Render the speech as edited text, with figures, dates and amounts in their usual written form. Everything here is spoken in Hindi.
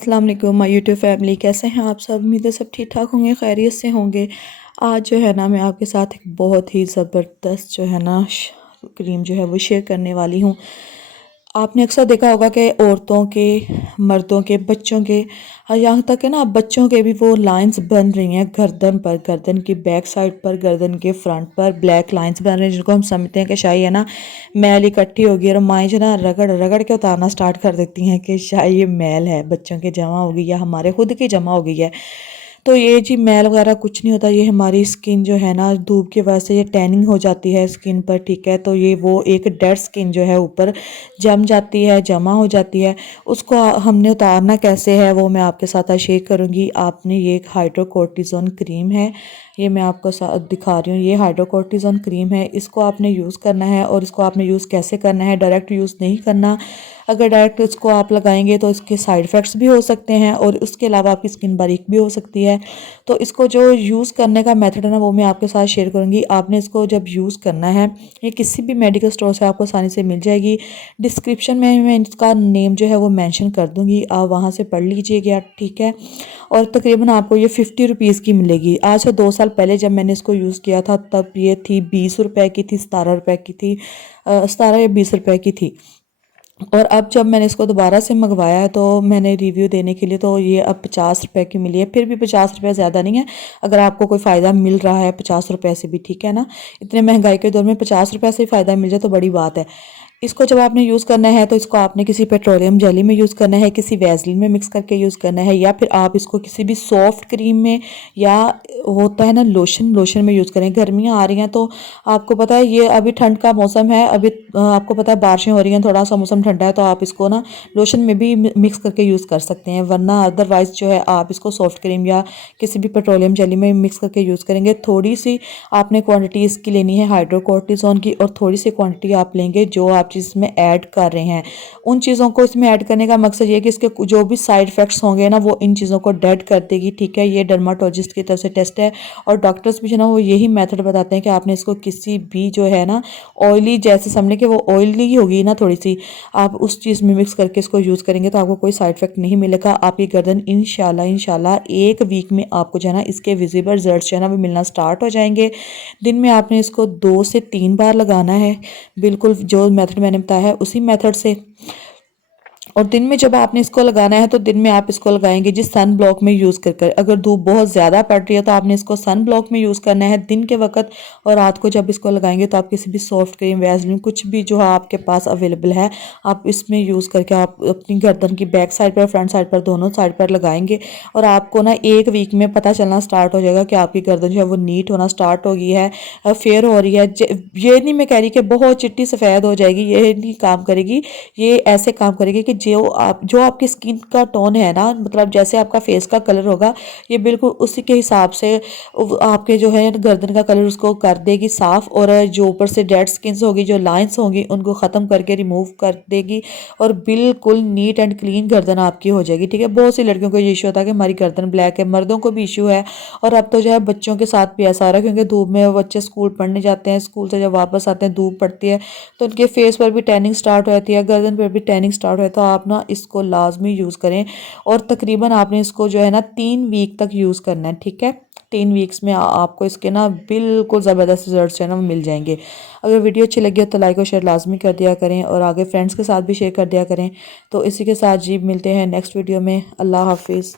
अस्सलाम वालेकुम माय यूट्यूब फैमिली, कैसे हैं आप सब। उम्मीद है सब ठीक ठाक होंगे, खैरियत से होंगे। आज जो है ना मैं आपके साथ एक बहुत ही ज़बरदस्त जो है ना क्रीम जो है वो शेयर करने वाली हूँ। आपने अक्सर देखा होगा कि औरतों के, मर्दों के, बच्चों के, यहाँ तक है ना बच्चों के भी वो लाइंस बन रही हैं गर्दन पर, गर्दन की बैक साइड पर, गर्दन के फ्रंट पर ब्लैक लाइंस बन रही हैं, जिनको हम समझते हैं कि शायद है ना मैल इकट्ठी होगी और माएँ जो ना रगड़ रगड़ के उतारना स्टार्ट कर देती हैं कि शायद ये मैल है, बच्चों के जमा हो गई या हमारे खुद की जमा हो गई है। तो ये जी मैल वगैरह कुछ नहीं होता, ये हमारी स्किन जो है ना धूप की वजह से ये टैनिंग हो जाती है स्किन पर, ठीक है। तो ये वो एक डेड स्किन जो है ऊपर जम जाती है, जमा हो जाती है। उसको हमने उतारना कैसे है वो मैं आपके साथ आज शेयर करूँगी। आपने ये एक हाइड्रोकोर्टिज़ोन क्रीम है, ये मैं आपको दिखा रही हूँ। ये हाइड्रोकोर्टिज़ोन क्रीम है, इसको आपने यूज़ करना है। और इसको आपने यूज़ कैसे करना है, डायरेक्ट यूज़ नहीं करना। अगर डायरेक्ट इसको आप लगाएंगे तो इसके साइड इफ़ेक्ट्स भी हो सकते हैं और उसके अलावा आपकी स्किन बारीक भी हो सकती है। तो इसको जो यूज़ करने का मेथड है ना वो मैं आपके साथ शेयर करूँगी। आपने इसको जब यूज़ करना है, ये किसी भी मेडिकल स्टोर से आपको आसानी से मिल जाएगी। डिस्क्रिप्शन में मैं इसका नेम जो है वो मेंशन कर दूँगी, आप वहाँ से पढ़ लीजिएगा, ठीक है। और तकरीबन आपको ये 50 रुपीज़ की मिलेगी। आज से 2 साल पहले जब मैंने इसको यूज़ किया था तब ये थी 20 रुपए की थी, 17 रुपए की थी, 17 या 20 रुपए की थी। और अब जब मैंने इसको दोबारा से मंगवाया है तो मैंने रिव्यू देने के लिए, तो ये अब 50 रुपए की मिली है। फिर भी 50 रुपये ज़्यादा नहीं है, अगर आपको कोई फ़ायदा मिल रहा है 50 रुपए से भी, ठीक है ना। इतने महंगाई के दौर में 50 रुपये से फ़ायदा मिल जाए तो बड़ी बात है। इसको जब आपने यूज़ करना है तो इसको आपने किसी पेट्रोलियम जेली में यूज़ करना है, किसी वैसलीन में मिक्स करके यूज़ करना है, या फिर आप इसको किसी भी सॉफ्ट क्रीम में, या होता है ना लोशन में यूज़ करें। गर्मियाँ आ रही हैं तो आपको पता है ये अभी ठंड का मौसम है, अभी आपको पता है बारिशें हो रही हैं, थोड़ा सा मौसम ठंडा है, तो आप इसको ना लोशन में भी मिक्स करके यूज़ कर सकते हैं। वरना अदरवाइज़ जो है आप इसको सॉफ्ट क्रीम या किसी भी पेट्रोलियम जेली में मिक्स करके यूज़ करेंगे। थोड़ी सी आपने क्वांटिटी इसकी लेनी है हाइड्रोकोर्टिज़ोन की, और थोड़ी सी क्वांटिटी आप लेंगे जो आप इसमें ऐड कर रहे हैं। उन चीज़ों को इसमें ऐड करने का मकसद ये है कि इसके जो भी साइड इफ़ेक्ट्स होंगे ना वो इन चीज़ों को डेड कर देगी, ठीक है। ये डर्माटोलॉजिस्ट की तरफ से टेस्ट है और डॉक्टर्स भी जो ना वो यही मेथड बताते हैं कि आपने इसको किसी भी जो है ना ऑयली, जैसे समझ कि वो ऑयली होगी ना थोड़ी सी, आप उस चीज़ में मिक्स करके इसको यूज़ करेंगे तो आपको कोई साइड इफेक्ट नहीं मिलेगा। आपकी गर्दन इंशाल्लाह 1 वीक में आपको जो है ना इसके विजिबल रिजल्ट जो है ना वो मिलना स्टार्ट हो जाएंगे। दिन में आपने इसको 2 से 3 बार लगाना है, बिल्कुल जो मेथड मैंने बताया है उसी मेथड से। और दिन में जब आपने इसको लगाना है तो दिन में आप इसको लगाएंगे जिस सन ब्लॉक में यूज़ कर कर। अगर धूप बहुत ज़्यादा पड़ रही है तो आपने इसको सन ब्लॉक में यूज़ करना है दिन के वक्त। और रात को जब इसको लगाएंगे तो आप किसी भी सॉफ्ट क्रीम, वैसलीन, कुछ भी जो आपके पास अवेलेबल है आप इसमें यूज़ करके आप अपनी गर्दन की बैक साइड पर, फ्रंट साइड पर, दोनों साइड पर लगाएंगे। और आपको ना 1 वीक में पता चलना स्टार्ट हो जाएगा कि आपकी गर्दन जो है वो नीट होना स्टार्ट हो गई है, फेयर हो रही है। ये नहीं मैं कह रही कि बहुत चिट्टी सफ़ेद हो जाएगी, ये नहीं काम करेगी। ये ऐसे काम करेगी कि जो आपकी स्किन का टोन है ना, मतलब जैसे आपका फेस का कलर होगा ये बिल्कुल उसी के हिसाब से आपके जो है गर्दन का कलर उसको कर देगी साफ। और जो ऊपर से डेड स्किन होगी, जो लाइंस होंगी, उनको ख़त्म करके रिमूव कर देगी और बिल्कुल नीट एंड क्लीन गर्दन आपकी हो जाएगी, ठीक है। बहुत सी लड़कियों को ये इशू होता है कि हमारी गर्दन ब्लैक है, मर्दों को भी इशू है। और अब तो जो है बच्चों के साथ भी ऐसा आ रहा है, क्योंकि धूप में बच्चे स्कूल पढ़ने जाते हैं, स्कूल से जब वापस आते हैं धूप पड़ती है तो उनके फेस पर भी टैनिंग स्टार्ट हो जाती है, गर्दन पर भी टैनिंग स्टार्ट हो जाती है। तो आप ना इसको लाजमी यूज़ करें। और तकरीबन आपने इसको जो है ना 3 वीक तक यूज़ करना है, ठीक है। 3 वीक्स में आपको इसके ना बिल्कुल ज़बरदस्त रिजल्ट जो है ना वो मिल जाएंगे। अगर वीडियो अच्छी लगी हो तो लाइक और शेयर लाजमी कर दिया करें और आगे फ्रेंड्स के साथ भी शेयर कर दिया करें। तो इसी के साथ जी मिलते हैं नेक्स्ट वीडियो में। अल्लाह हाफिज़।